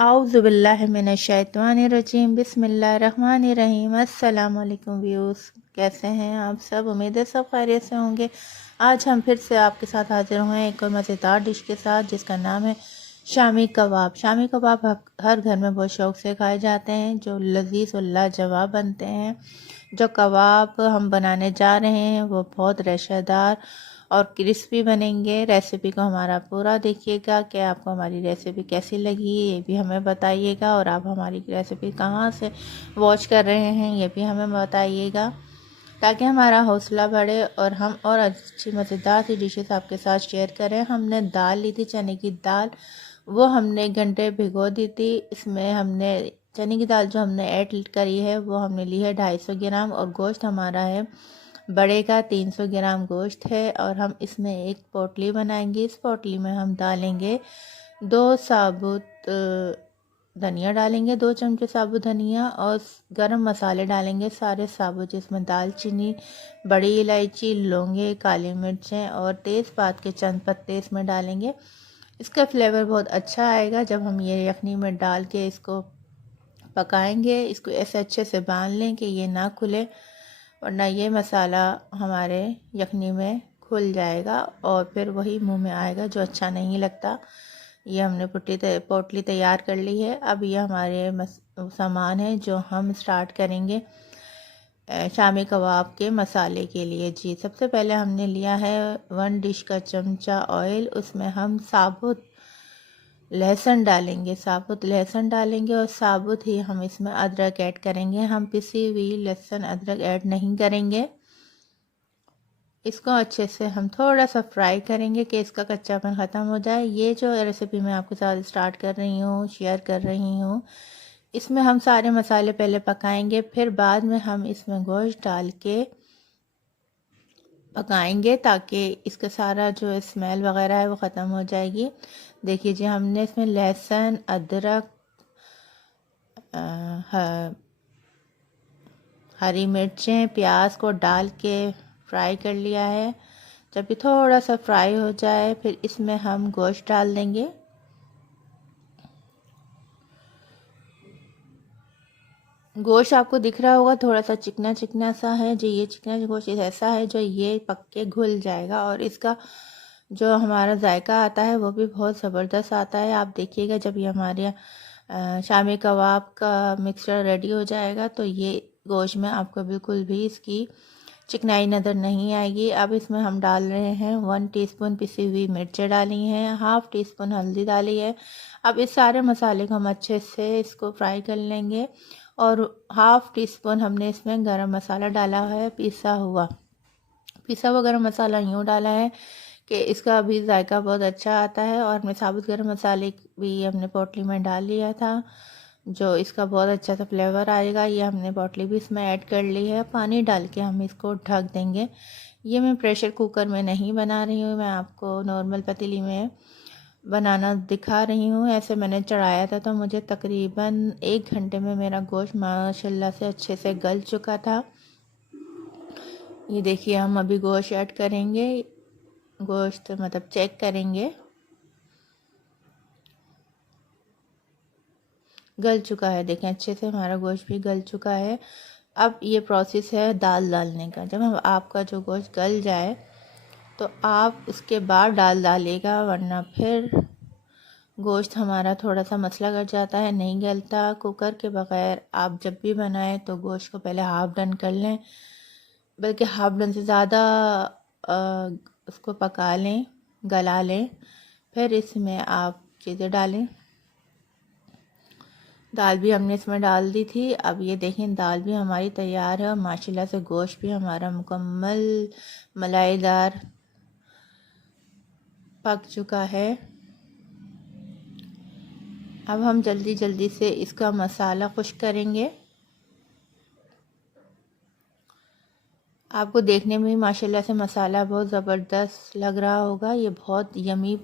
आउज़ुबिल्लाहि मिनश्शैतानिर्रजीम बिस्मिल्लाहिर्रहमानिर्रहीम। अस्सलाम वालेकुम व्यूअर्स, कैसे हैं आप सब? उम्मीद है सब खैरियत से होंगे। आज हम फिर से आपके साथ हाजिर हुए हैं एक और मज़ेदार डिश के साथ, जिसका नाम है शामी कबाब। शामी कबाब हर घर में बहुत शौक़ से खाए जाते हैं, जो लजीज़ और लाजवाब बनते हैं। जो कबाब हम बनाने जा रहे हैं वो बहुत रेशेदार और क्रिस्पी बनेंगे। रेसिपी को हमारा पूरा देखिएगा कि आपको हमारी रेसिपी कैसी लगी ये भी हमें बताइएगा, और आप हमारी रेसिपी कहाँ से वॉच कर रहे हैं ये भी हमें बताइएगा, ताकि हमारा हौसला बढ़े और हम और अच्छी मज़ेदार सी डिशेस आपके साथ शेयर करें। हमने दाल ली थी, चने की दाल, वो हमने 1 घंटे भिगो दी थी। इसमें हमने चने की दाल जो हमने ऐड करी है वो हमने ली है 250 ग्राम, और गोश्त हमारा है बड़े का 300 ग्राम गोश्त है। और हम इसमें एक पोटली बनाएंगे। इस पोटली में हम डालेंगे 2 साबुत धनिया डालेंगे, 2 चमचे साबुत धनिया, और गरम मसाले डालेंगे सारे साबुत, जिसमें दालचीनी, बड़ी इलायची, लौंगे, काली मिर्चें और तेज़पात के चंद पत्ते इसमें डालेंगे। इसका फ्लेवर बहुत अच्छा आएगा जब हम ये यखनी में डाल के इसको पकाएंगे। इसको ऐसे अच्छे से बांध लें कि ये ना खुले, वरना ये मसाला हमारे यखनी में खुल जाएगा और फिर वही मुंह में आएगा जो अच्छा नहीं लगता। ये हमने पोटली तैयार कर ली है। अब ये हमारे सामान है जो हम स्टार्ट करेंगे शामी कबाब के मसाले के लिए। जी, सबसे पहले हमने लिया है 1 डिश का चमचा ऑयल। उसमें हम साबुत लहसुन डालेंगे, साबुत लहसुन डालेंगे, और साबुत ही हम इसमें अदरक ऐड करेंगे। हम पिसी हुई लहसुन अदरक ऐड नहीं करेंगे। इसको अच्छे से हम थोड़ा सा फ्राई करेंगे कि इसका कच्चापन ख़त्म हो जाए। ये जो रेसिपी मैं आपके साथ स्टार्ट कर रही हूँ, शेयर कर रही हूँ, इसमें हम सारे मसाले पहले पकाएंगे, फिर बाद में हम इसमें गोश्त डाल के पकाएंगे, ताकि इसका सारा जो स्मेल वगैरह है वो ख़त्म हो जाएगी। देखिए जी, हमने इसमें लहसुन, अदरक, हरी मिर्चें, प्याज को डाल के फ्राई कर लिया है। जब ये थोड़ा सा फ्राई हो जाए फिर इसमें हम गोश्त डाल देंगे। गोश्त आपको दिख रहा होगा थोड़ा सा चिकना चिकना सा है जी। ये चिकना गोश्त ऐसा है जो ये पक के घुल जाएगा, और इसका जो हमारा जायका आता है वो भी बहुत ज़बरदस्त आता है। आप देखिएगा जब ये हमारे शामी कबाब का मिक्सचर रेडी हो जाएगा तो ये गोश्त में आपको बिल्कुल भी इसकी चिकनाई नज़र नहीं आएगी। अब इसमें हम डाल रहे हैं 1 टीस्पून पिसी हुई मिर्चें डाली हैं, हाफ़ टी स्पून हल्दी डाली है। अब इस सारे मसाले को हम अच्छे से इसको फ्राई कर लेंगे, और हाफ़ टी स्पून हमने इसमें गरम मसाला डाला है, पिसा हुआ गरम मसाला यूँ डाला है कि इसका भी जायका बहुत अच्छा आता है। और हमने साबुत गरम मसाले भी हमने पोटली में डाल लिया था, जो इसका बहुत अच्छा सा फ्लेवर आएगा। ये हमने पोटली भी इसमें ऐड कर ली है। पानी डाल के हम इसको ढक देंगे। ये मैं प्रेशर कुकर में नहीं बना रही हूँ, मैं आपको नॉर्मल पतीली में बनाना दिखा रही हूँ। ऐसे मैंने चढ़ाया था तो मुझे तकरीबन 1 घंटे में मेरा गोश्त माशाल्लाह से अच्छे से गल चुका था। ये देखिए, हम अभी गोश्त ऐड करेंगे, गोश्त मतलब चेक करेंगे, गल चुका है। देखें अच्छे से हमारा गोश्त भी गल चुका है। अब ये प्रोसेस है दाल डालने का। जब हम आपका जो गोश्त गल जाए तो आप उसके बाद दाल डालिएगा, वरना फिर गोश्त हमारा थोड़ा सा मसला कर जाता है, नहीं गलता। कुकर के बग़ैर आप जब भी बनाएं तो गोश्त को पहले हाफ़ डन कर लें, बल्कि हाफ़ डन से ज़्यादा उसको पका लें, गला लें, फिर इसमें आप चीज़ें डालें। दाल भी हमने इसमें डाल दी थी। अब ये देखें दाल भी हमारी तैयार है, और माशाल्लाह से गोश्त भी हमारा मुकम्मल मलाईदार पक चुका है। अब हम जल्दी जल्दी से इसका मसाला खुश करेंगे। आपको देखने में भी माशाल्लाह से मसाला बहुत ज़बरदस्त लग रहा होगा। ये बहुत यमी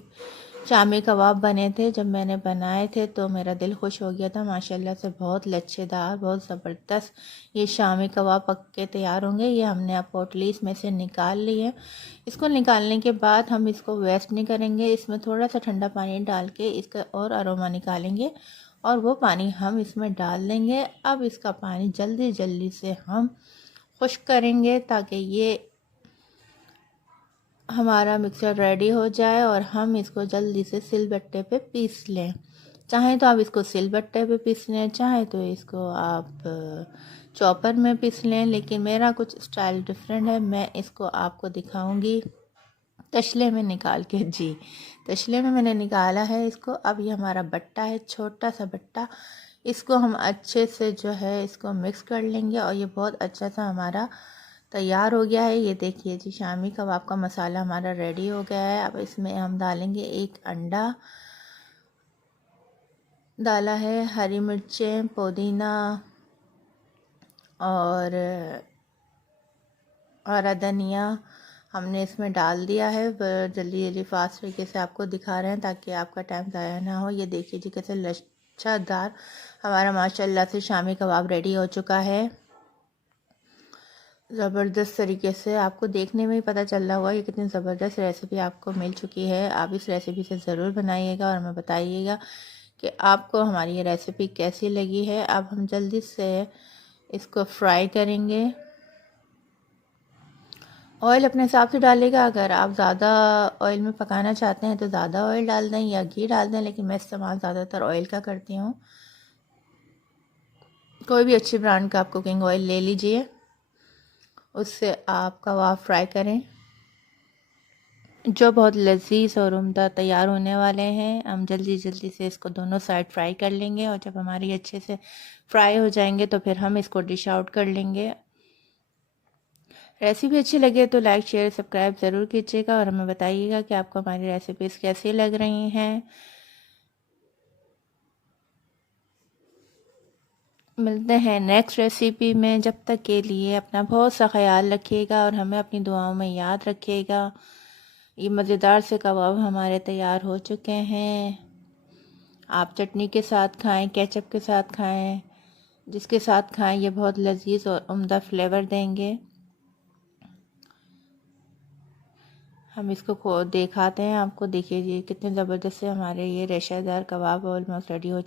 शामी कबाब बने थे। जब मैंने बनाए थे तो मेरा दिल खुश हो गया था। माशाल्लाह से बहुत लच्छेदार, बहुत ज़बरदस्त ये शामी कबाब पक के तैयार होंगे। ये हमने अब पोटली इसमें से निकाल ली है। इसको निकालने के बाद हम इसको वेस्ट नहीं करेंगे। इसमें थोड़ा सा ठंडा पानी डाल के इसका और अरोमा निकालेंगे और वो पानी हम इसमें डाल देंगे। अब इसका पानी जल्दी जल्दी से हम खुश्क करेंगे ताकि ये हमारा मिक्सर रेडी हो जाए और हम इसको जल्दी से सिलबट्टे पे पीस लें। चाहें तो आप इसको सिलबट्टे पे पीस लें, चाहें तो इसको आप चॉपर में पीस लें, लेकिन मेरा कुछ स्टाइल डिफरेंट है। मैं इसको आपको दिखाऊंगी तशले में निकाल के। जी, तशले में मैंने निकाला है इसको। अब ये हमारा बट्टा है, छोटा सा बट्टा। इसको हम अच्छे से जो है इसको मिक्स कर लेंगे और ये बहुत अच्छा सा हमारा तैयार हो गया है। ये देखिए जी, शामी कबाब का मसाला हमारा रेडी हो गया है। अब इसमें हम डालेंगे एक अंडा डाला है, हरी मिर्चें, पुदीना और हरा धनिया हमने इसमें डाल दिया है। जल्दी जल्दी फास्ट तरीके से आपको दिखा रहे हैं ताकि आपका टाइम ज़ाया ना हो। ये देखिए जी कैसे लच्छेदार हमारा माशाल्लाह से शामी कबाब रेडी हो चुका है। ज़बरदस्त तरीके से आपको देखने में ही पता चल रहा होगा ये कितनी ज़बरदस्त रेसिपी आपको मिल चुकी है। आप इस रेसिपी से ज़रूर बनाइएगा और हमें बताइएगा कि आपको हमारी ये रेसिपी कैसी लगी है। अब हम जल्दी से इसको फ्राई करेंगे। ऑयल अपने हिसाब से डालेगा। अगर आप ज़्यादा ऑयल में पकाना चाहते हैं तो ज़्यादा ऑयल डाल दें या घी डाल दें, लेकिन मैं इस्तेमाल ज़्यादातर ऑयल का करती हूँ। कोई भी अच्छी ब्रांड का आप कुकिंग ऑयल ले लीजिए, उससे आप कबाब फ्राई करें जो बहुत लजीज और उम्दा तैयार होने वाले हैं। हम जल्दी जल्दी से इसको दोनों साइड फ्राई कर लेंगे और जब हमारी अच्छे से फ्राई हो जाएंगे तो फिर हम इसको डिश आउट कर लेंगे। रेसिपी अच्छी लगे तो लाइक शेयर सब्सक्राइब ज़रूर कीजिएगा और हमें बताइएगा कि आपको हमारी रेसिपीज़ कैसी लग रही हैं। मिलते हैं नेक्स्ट रेसिपी में। जब तक के लिए अपना बहुत सा ख्याल रखिएगा और हमें अपनी दुआओं में याद रखिएगा। ये मज़ेदार से कबाब हमारे तैयार हो चुके हैं। आप चटनी के साथ खाएं, केचप के साथ खाएं, जिसके साथ खाएं ये बहुत लजीज और उम्दा फ्लेवर देंगे। हम इसको दिखाते हैं आपको। देखिए ये कितने ज़बरदस्त से हमारे ये रेशेदार कबाब ऑलमोस्ट रेडी हो